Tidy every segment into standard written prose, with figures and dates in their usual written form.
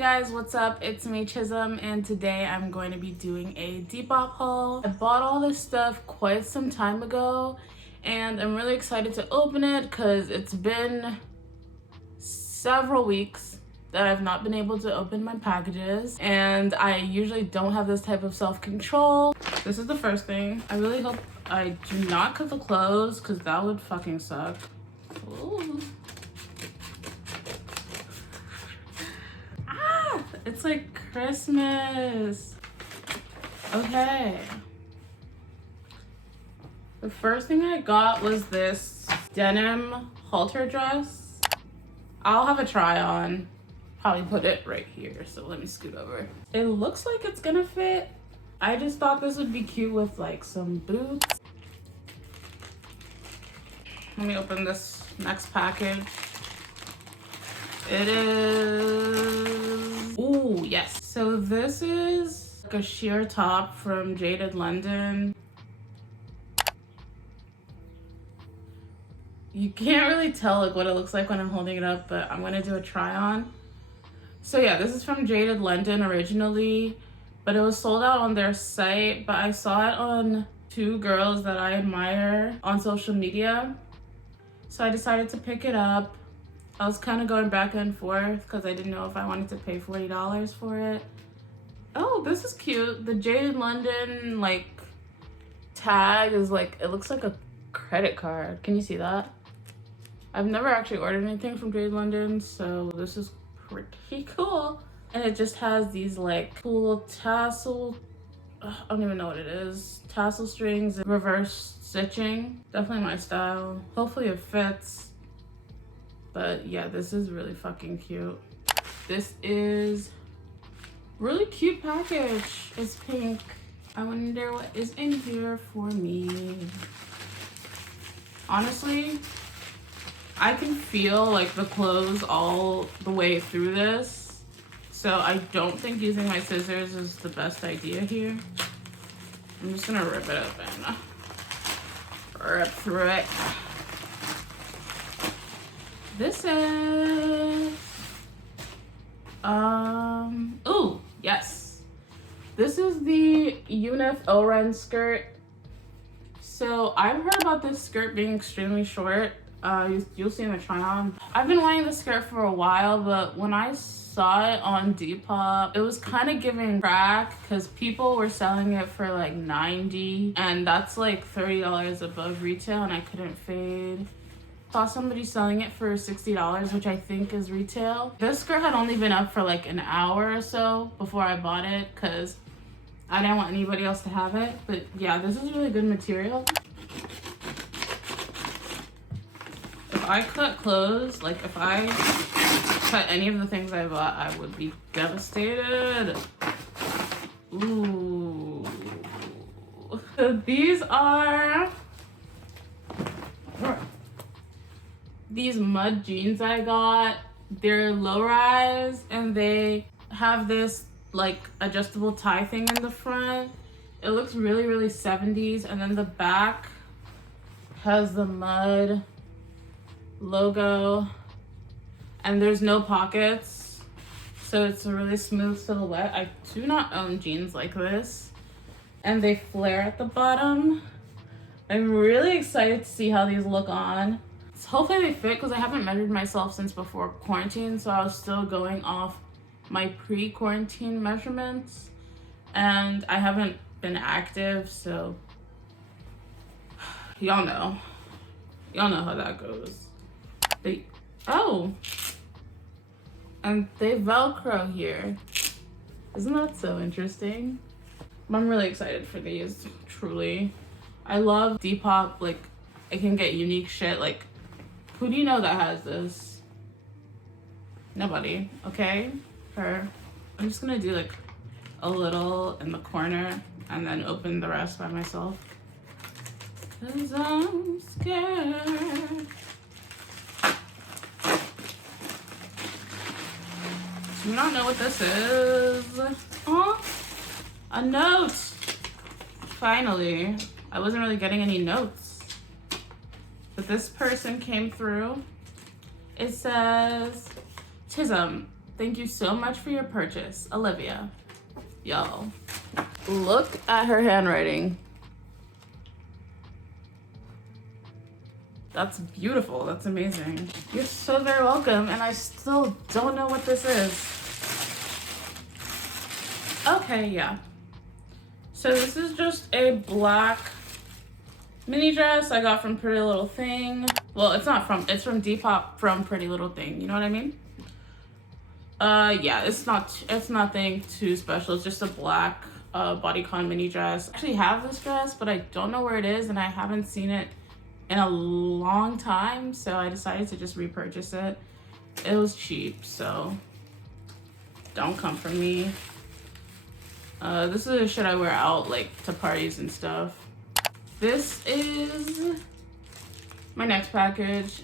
guys, what's up? It's me, Chisholm, and today I'm going to be doing a Depop haul. I bought all this stuff quite some time ago, and I'm really excited to open it because it's been several weeks that I've not been able to open my packages, and I usually don't have this type of self-control. This is the first thing. I really hope I do not cut the clothes because that would fucking suck. Ooh. It's like Christmas. Okay. The first thing I got was this denim halter dress. I'll have a try on. Probably put it right here. So let me scoot over. It looks like it's gonna fit. I just thought this would be cute with like some boots. Let me open this next package. It is, ooh, yes. So this is like a sheer top from Jaded London. You can't really tell like what it looks like when I'm holding it up, but I'm gonna do a try on. So yeah, this is from Jaded London originally, but it was sold out on their site, but I saw it on two girls that I admire on social media. So I decided to pick it up. I was kind of going back and forth because I didn't know if I wanted to pay $40 for it. Oh, this is cute. The Jaded London like tag is like, it looks like a credit card. Can you see that? I've never actually ordered anything from Jaded London, so this is pretty cool. And it just has these like cool tassel, I don't even know what it is. Tassel strings and reverse stitching. Definitely my style. Hopefully it fits. But yeah, this is really fucking cute. This is really cute package. It's pink. I wonder what is in here for me. Honestly, I can feel like the clothes all the way through this. So I don't think using my scissors is the best idea here. I'm just gonna rip it open. Rip through it. This is, ooh, yes. This is the Unif O-ren skirt. So I've heard about this skirt being extremely short. You'll see in the try on. I've been wanting this skirt for a while, but when I saw it on Depop, it was kind of giving crack because people were selling it for like $90, and that's like $30 above retail, and I couldn't fade. Saw somebody selling it for $60, which I think is retail. This skirt had only been up for like an hour or so before I bought it because I didn't want anybody else to have it. But yeah, this is really good material. If I cut clothes, like if I cut any of the things I bought, I would be devastated. Ooh. So these are these mud jeans I got. They're low rise and they have this like adjustable tie thing in the front. It looks really, really 70s. And then the back has the mud logo and there's no pockets. So it's a really smooth silhouette. I do not own jeans like this. And they flare at the bottom. I'm really excited to see how these look on. Hopefully they fit because I haven't measured myself since before quarantine, so I was still going off my pre-quarantine measurements, and I haven't been active, so y'all know how that goes. And they Velcro here. Isn't that so interesting? I'm really excited for these, truly. I love Depop. Like, I can get unique shit. Like, who do you know that has this? Nobody, okay? Her. I'm just gonna do like a little in the corner and then open the rest by myself. 'Cause I'm scared. Do you not know what this is? Oh, a note. Finally. I wasn't really getting any notes. But this person came through. It says, Chisholm, Thank you so much for your purchase, Olivia. Yo, look at her handwriting. That's beautiful. That's amazing. You're so very welcome, and I still don't know what this is. Okay, yeah. So this is just a black mini dress I got from Pretty Little Thing. Well, it's from Depop from Pretty Little Thing. You know what I mean? Yeah, it's nothing too special. It's just a black bodycon mini dress. I actually have this dress, but I don't know where it is, and I haven't seen it in a long time, so I decided to just repurchase it. It was cheap, so don't come for me. This is the shit I wear out, like, to parties and stuff. This is my next package.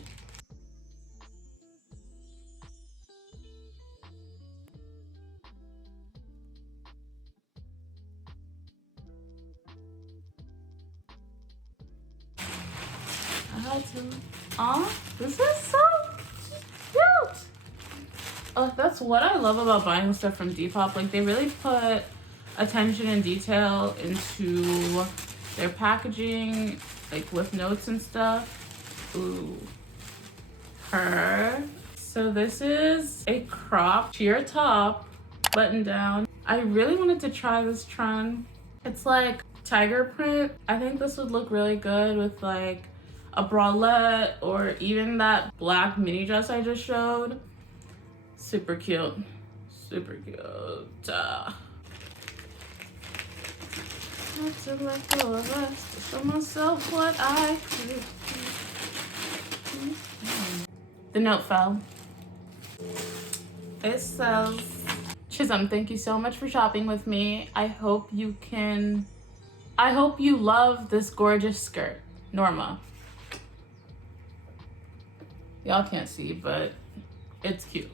This is so cute. Oh, that's what I love about buying stuff from Depop. Like, they really put attention and detail into their packaging, like with notes and stuff. Ooh, her. So this is a crop sheer top, button down. I really wanted to try this trend. It's like tiger print. I think this would look really good with like a bralette or even that black mini dress I just showed. Super cute. Super cute. I took like all of us to show myself what I could. The note fell. It says, Chisholm, thank you so much for shopping with me. I hope you love this gorgeous skirt. Norma. Y'all can't see, but it's cute.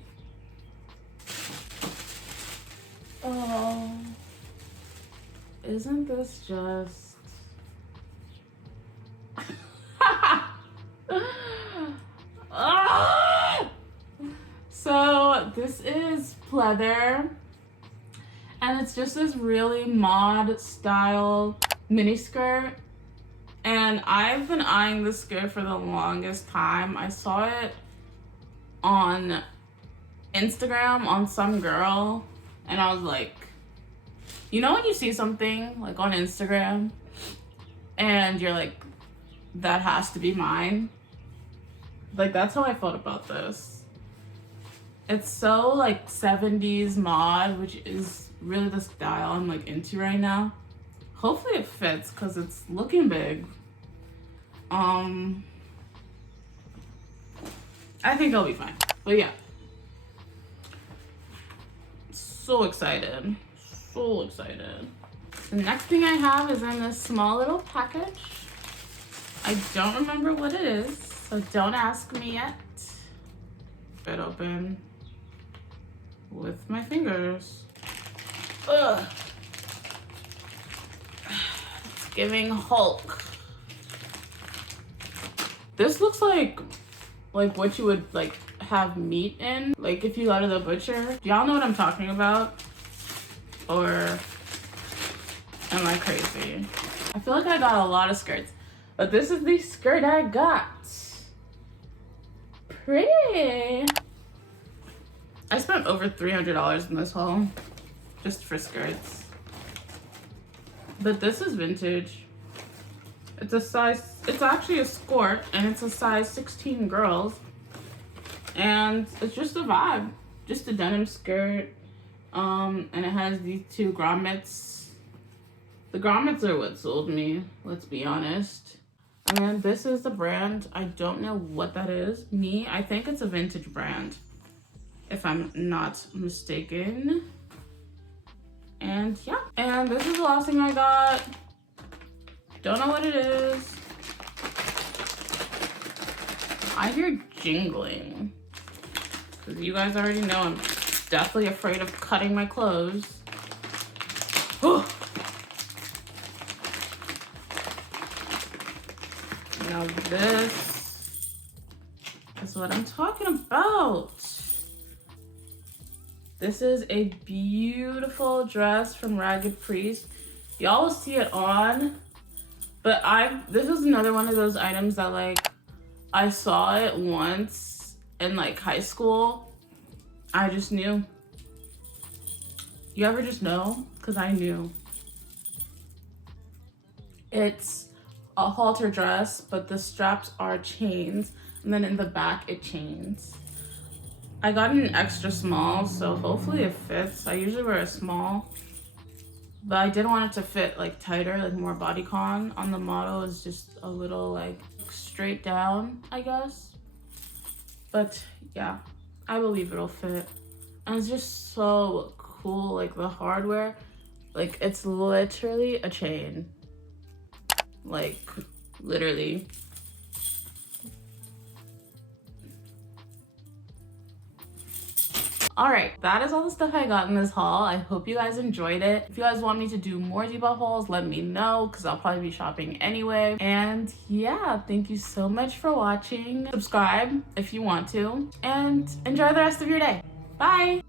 Oh, isn't this just... So this is pleather, and it's just this really mod style mini skirt. And I've been eyeing this skirt for the longest time. I saw it on Instagram on some girl, and I was like, you know when you see something like on Instagram and you're like, that has to be mine? Like, that's how I felt about this. It's so like 70s mod, which is really the style I'm like into right now. Hopefully it fits because it's looking big. I think I'll be fine. But yeah. So excited. So excited. The next thing I have is in this small little package. I don't remember what it is, so don't ask me yet. It open with my fingers. Ugh. It's giving Hulk. This looks like what you would like have meat in, like if you go to the butcher. Do y'all know what I'm talking about? Or am I crazy? I feel like I got a lot of skirts, but this is the skirt I got. Pretty. I spent over $300 in this haul just for skirts. But this is vintage. It's actually a skort, and it's a size 16 girls. And it's just a vibe. Just a denim skirt. And it has these two grommets. The grommets are what sold me, let's be honest. And then this is the brand. I don't know what that is. I think it's a vintage brand, if I'm not mistaken. And yeah. And this is the last thing I got. Don't know what it is. I hear jingling. Because you guys already know I'm deathly afraid of cutting my clothes. Whew. Now this is what I'm talking about. This is a beautiful dress from Ragged Priest. Y'all will see it on, but this was another one of those items that like I saw it once in like high school. I just knew. You ever just know? Because I knew. It's a halter dress, but the straps are chains, and then in the back it chains. I got an extra small, so hopefully it fits. I usually wear a small, but I did want it to fit like tighter, like more bodycon. On the model is just a little like straight down, I guess. But yeah, I believe it'll fit. And it's just so cool, like the hardware, like it's literally a chain. Like literally. Alright, that is all the stuff I got in this haul. I hope you guys enjoyed it. If you guys want me to do more Depop hauls, let me know because I'll probably be shopping anyway. And yeah, thank you so much for watching. Subscribe if you want to, and enjoy the rest of your day. Bye!